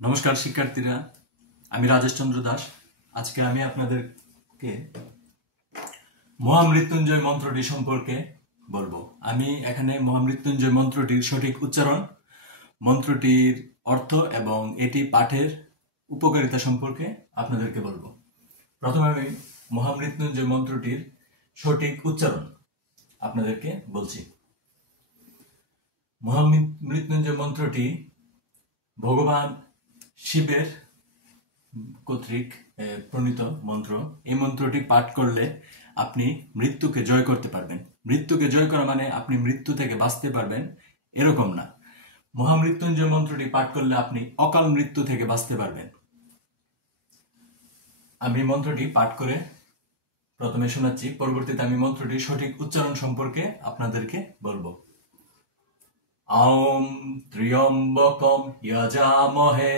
নমস্কার শিক্ষার্থীরা, আমি রাজেশ চন্দ্র দাস। আজকে আমি আপনাদেরকে মহামৃত্যুঞ্জয় মন্ত্রটি সম্পর্কে বলবো। আমি এখানে মহামৃত্যুঞ্জয় মন্ত্রটির সঠিক উচ্চারণ, মন্ত্রটির অর্থ এবং এটি পাঠের উপকারিতা সম্পর্কে আপনাদেরকে বলবো। প্রথমে আমি মহামৃত্যুঞ্জয় মন্ত্রটির সঠিক উচ্চারণ আপনাদেরকে বলছি। মহামৃত্যুঞ্জয় মন্ত্রটি ভগবান শিবের কর্তৃক প্রণীত মন্ত্র। এই মন্ত্রটি পাঠ করলে আপনি মৃত্যুকে জয় করতে পারবেন। মৃত্যুকে জয় করা মানে আপনি মৃত্যু থেকে বাঁচতে পারবেন এরকম না। মহামৃত্যুঞ্জয় মন্ত্রটি পাঠ করলে আপনি অকাল মৃত্যু থেকে বাঁচতে পারবেন। আমি মন্ত্রটি পাঠ করে প্রথমে শোনাচ্ছি, পরবর্তীতে আমি মন্ত্রটির সঠিক উচ্চারণ সম্পর্কে আপনাদেরকে বলবো। ॐ त्र्यम्बकं यजामहे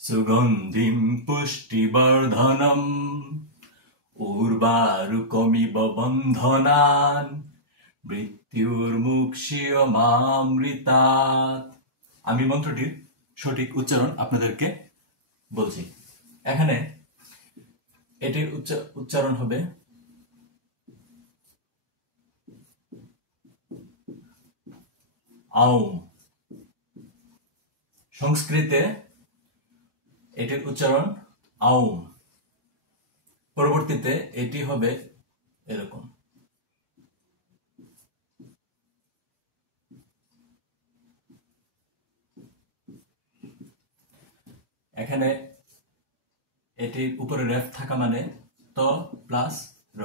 सुगन्धिं पुष्टिवर्धनम् उर्वारुकमिव बन्धनान् मृत्युर्मुक्षीयमामृतात्। আমি মন্ত্রটির সঠিক উচ্চারণ আপনাদেরকে বলছি। এখানে এটির উচ্চারণ হবে আউম। সংস্কৃতে এটির উচ্চারণ আউম। পরবর্তীতে এটি হবে এরকম। এখানে এটির উপরে রেফ থাকা মানে ত প্লাস র,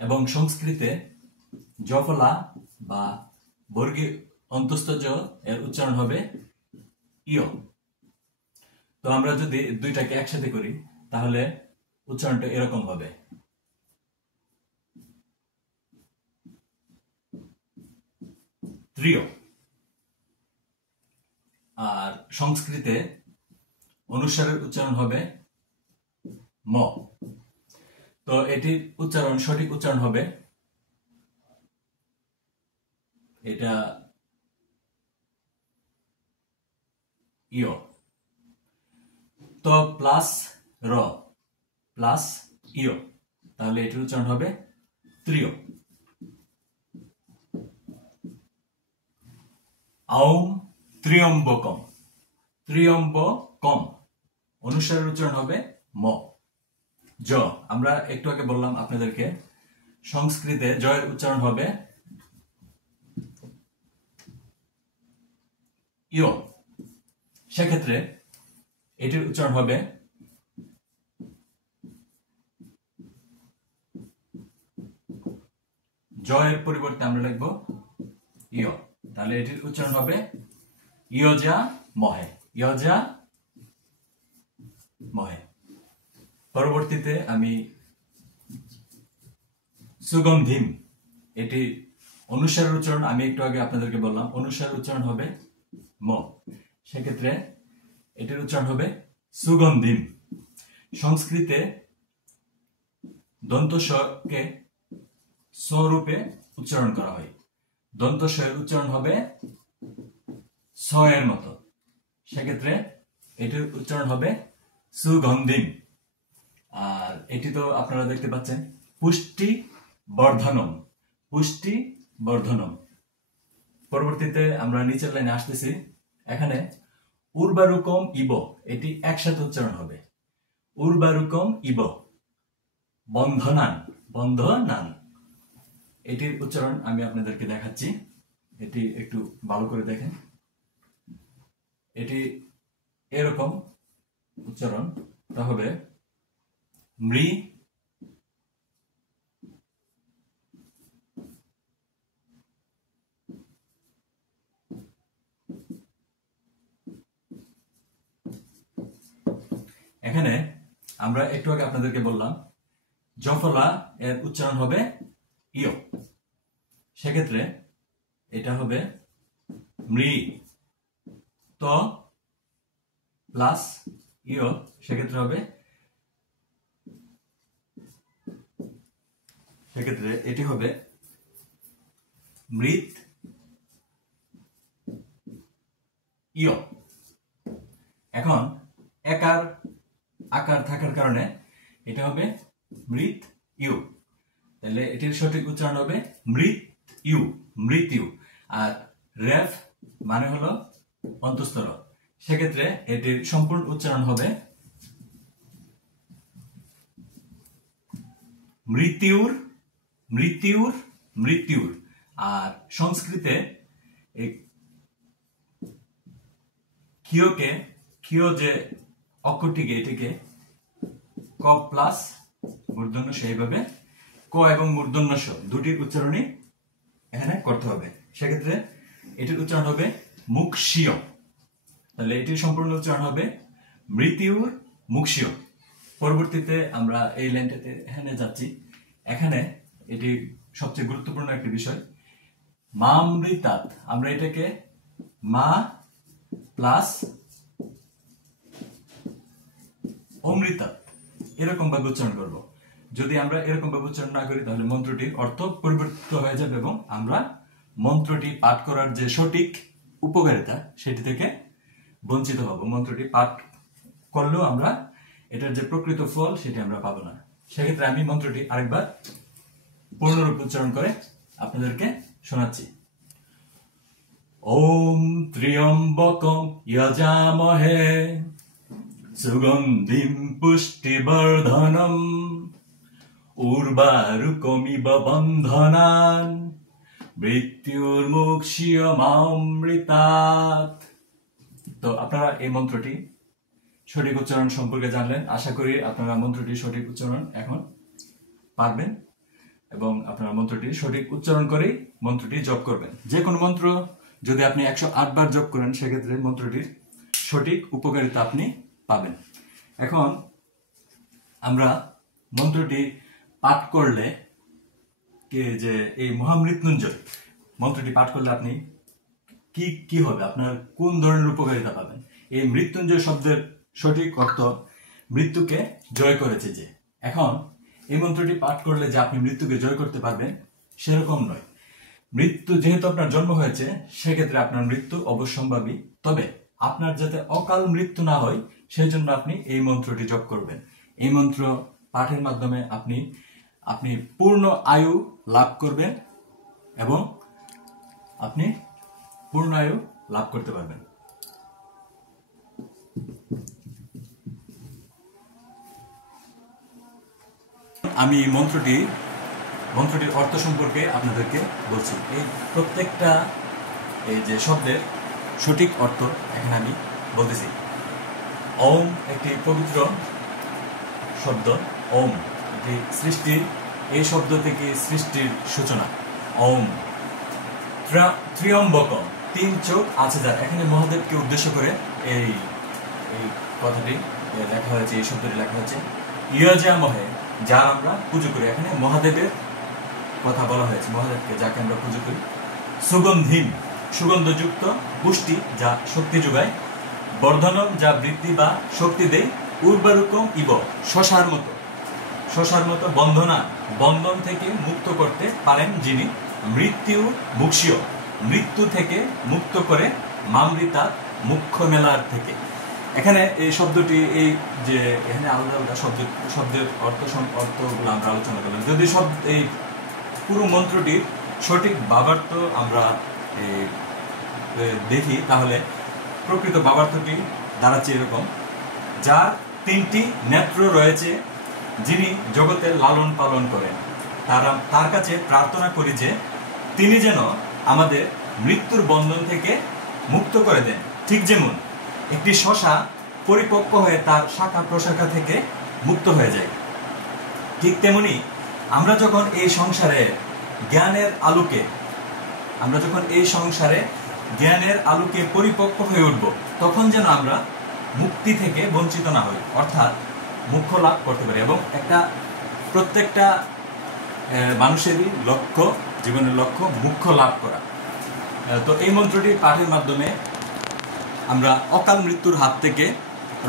এবং সংস্কৃতে জফলা বা বর্গীয় অন্তস্থ জ এর উচ্চারণ হবে ইয়। তো আমরা যদি দুইটাকে একসাথে করি তাহলে উচ্চারণটা এরকম হবে। ত্রিয়। আর সংস্কৃতে অনুসারের উচ্চারণ হবে ম। তো এটির উচ্চারণ, সঠিক উচ্চারণ হবে এটা ইয়। তো প্লাস র প্লাস ইয়, তাহলে এটির উচ্চারণ হবে ত্রিয়। আউম ত্র্যম্বকম। ত্র্যম্বকম অনুসারের উচ্চারণ হবে ম। জ, আমরা একটু আগে বললাম আপনাদেরকে সংস্কৃতে জয়ের উচ্চারণ হবে ইয়। সেক্ষেত্রে এটির উচ্চারণ হবে জয়ের পরিবর্তে আমরা লিখব ইয়, তাহলে এটির উচ্চারণ হবে ইয়জা মহে। ইয়জা মহে। পরবর্তীতে আমি সুগন্ধিম, এটি অনুসারের উচ্চারণ আমি একটু আগে আপনাদেরকে বললাম অনুসারের উচ্চারণ হবে ম। সেক্ষেত্রে এটির উচ্চারণ হবে সুগন্ধিম। সংস্কৃতে দন্ত স-কে স্বরূপে উচ্চারণ করা হয়। দন্ত স-এর উচ্চারণ হবে স এর মতো। সেক্ষেত্রে এটির উচ্চারণ হবে সুগন্ধিম। আর এটি তো আপনারা দেখতে পাচ্ছেন পুষ্টি বর্ধনম। পুষ্টি বর্ধনম। পরবর্তীতে আমরা নিচের লাইনে আসতেছি। এখানে উর্বারুকম ইব, এটি একসাথে উচ্চারণ হবে উর্বারুকম ইব বন্ধনান। বন্ধনান, এটির উচ্চারণ আমি আপনাদেরকে দেখাচ্ছি। এটি একটু ভালো করে দেখেন। এটি এরকম উচ্চারণ হবে মৃ এখানে আমরা একটু আগে আপনাদেরকে বললাম জফলা এর উচ্চারণ হবে ইয়। সেক্ষেত্রে এটা হবে মৃ ত প্লাস ইয়। সেক্ষেত্রে হবে, সেক্ষেত্রে এটি হবে মৃত ইয়। এখন একার আকার থাকার কারণে এটা হবে মৃত ইউ, তাহলে এটির সঠিক উচ্চারণ হবে মৃত্যু, মৃত্যু। আর রেফ মানে হলো অন্তঃস্থ, সেক্ষেত্রে এটির সম্পূর্ণ উচ্চারণ হবে মৃত্যুর, মৃত্যুর, মৃত্যুর। আর সংস্কৃতে এই ক্ষীয় যে অক্ষরটিকে, এটিকে ক প্লাস মূর্ধন্য স, এইভাবে ক এবং মূর্ধন্য স দুটির উচ্চারণই এখানে করতে হবে। সেক্ষেত্রে এটির উচ্চারণ হবে মুখশীয়, তাহলে এটির সম্পূর্ণ উচ্চারণ হবে মৃত্যুর মুখশীয়। পরবর্তীতে আমরা এই লাইনটাতে এখানে যাচ্ছি। এখানে এটি সবচেয়ে গুরুত্বপূর্ণ একটি বিষয়, মামৃতাৎ। আমরা এটাকে মা প্লাস অমৃতাৎ এরকম ভাবে উচ্চারণ করব। যদি আমরা এরকম ভাবে উচ্চারণ না করি তাহলে মন্ত্রটির অর্থ পরিবর্তিত হয়ে যাবে এবং আমরা মন্ত্রটি পাঠ করার যে সঠিক উপকারিতা সেটি থেকে বঞ্চিত হব। মন্ত্রটি পাঠ করলেও আমরা এটার যে প্রকৃত ফল সেটি আমরা পাবো না। সেক্ষেত্রে আমি মন্ত্রটি আরেকবার পূর্ণরূপ উচ্চারণ করে আপনাদেরকে শোনাচ্ছি। ওম ত্র্যম্বকম যজামহে সুগন্ধিম পুষ্টিবর্ধনম উর্বারুকমিব বন্ধনান মৃত্যুর্মুক্ষীয়মামৃতাৎ। তো আপনারা এই মন্ত্রটি সঠিক উচ্চারণ সম্পর্কে জানলেন। আশা করি আপনারা মন্ত্রটির সঠিক উচ্চারণ এখন পারবেন এবং আপনারা মন্ত্রটি সঠিক উচ্চারণ করেই মন্ত্রটি জপ করবেন। যে কোনো মন্ত্র যদি আপনি 108 বার জপ করেন সেক্ষেত্রে মন্ত্রটির সঠিক উপকারিতা আপনি পাবেন। এখন আমরা মন্ত্রটি পাঠ করলে যে এই মহামৃত্যুঞ্জয় মন্ত্রটি পাঠ করলে আপনি কি কি হবে, আপনার কোন ধরনের উপকারিতা পাবেন। এই মৃত্যুঞ্জয় শব্দের সঠিক অর্থ মৃত্যুকে জয় করেছে যে। এখন এই মন্ত্রটি পাঠ করলে যে আপনি মৃত্যুকে জয় করতে পারবেন সেরকম নয়। মৃত্যু যেহেতু আপনার জন্ম হয়েছে সেক্ষেত্রে আপনার মৃত্যু অবশ্যম্ভাবী, তবে আপনার যাতে অকাল মৃত্যু না হয় সেই জন্য আপনি এই মন্ত্রটি জপ করবেন। এই মন্ত্র পাঠের মাধ্যমে আপনি পূর্ণ আয়ু লাভ করবেন এবং আপনি পূর্ণ আয়ু লাভ করতে পারবেন। আমি মন্ত্রটির অর্থ সম্পর্কে আপনাদেরকে বলছি। এই প্রত্যেকটা এই যে শব্দের সঠিক অর্থ এখানে আমি বলতেছি। ওম একটি পবিত্র শব্দ। ওম এটি সৃষ্টির, এই শব্দ থেকে সৃষ্টির সূচনা। ওম ত্র্যম্বকম, 3 চোখ আছে যার। এখানে মহাদেবকে উদ্দেশ্য করে এই কথাটি লেখা হয়েছে, এই শব্দটি লেখা হয়েছে। যজামহে, যার আমরা পুজো করি। এখানে মহাদেবের কথা বলা হয়েছে, মহাদেবকে যাকে আমরা পুজো করি। সুগন্ধিম, সুগন্ধযুক্ত। পুষ্টি, যা শক্তি যোগায়। বর্ধনম, যা বৃদ্ধি বা শক্তি দেয়। উর্বারুকম ইব, শশার মতো। বন্ধনা, বন্ধন থেকে মুক্ত করতে পারেন যিনি। মৃত্যু মুক্ষীয়, মৃত্যু থেকে মুক্ত করে। মামৃতা, মুখ্য মেলার থেকে। এখানে এই শব্দটি, এই যে এখানে আলাদা আলাদা শব্দের অর্থগুলো আমরা আলোচনা করলাম। যদি এই পুরো মন্ত্রটির সঠিক ভাবার্থ আমরা দেখি তাহলে প্রকৃত ভাবার্থটি দাঁড়াচ্ছে এরকম: যার 3টি নেত্র রয়েছে, যিনি জগতের লালন পালন করেন, তার কাছে প্রার্থনা করি যে তিনি যেন আমাদের মৃত্যুর বন্ধন থেকে মুক্ত করে দেন। ঠিক যেমন একটি শশা পরিপক্ক হয়ে তার শাখা প্রশাখা থেকে মুক্ত হয়ে যায়, ঠিক তেমনি আমরা যখন এই সংসারে জ্ঞানের আলোকে পরিপক্ক হয়ে উঠব, তখন যেন আমরা মুক্তি থেকে বঞ্চিত না হই, অর্থাৎ মোক্ষ লাভ করতে পারি। এবং প্রত্যেকটা মানুষেরই জীবনের লক্ষ্য মোক্ষ লাভ করা। তো এই মন্ত্রটি পাঠের মাধ্যমে আমরা অকাল মৃত্যুর হাত থেকে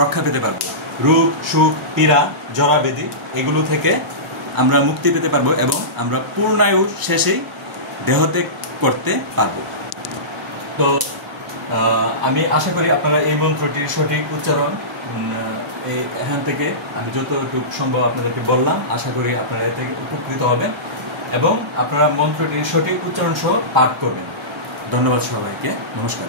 রক্ষা পেতে পারবো। রোগ, সুখ, পীড়া, জরাবেদি এগুলো থেকে আমরা মুক্তি পেতে পারবো এবং আমরা পূর্ণায়ু শেষেই দেহত্যাগ করতে পারবো। তো আমি আশা করি আপনারা এই মন্ত্রটির সঠিক উচ্চারণ এখান থেকে আমি যতটুকু সম্ভব আপনাদেরকে বললাম, আশা করি আপনারা এতে উপকৃত হবেন এবং আপনারা মন্ত্রটির সঠিক উচ্চারণ সহ পাঠ করবেন। ধন্যবাদ সবাইকে, নমস্কার।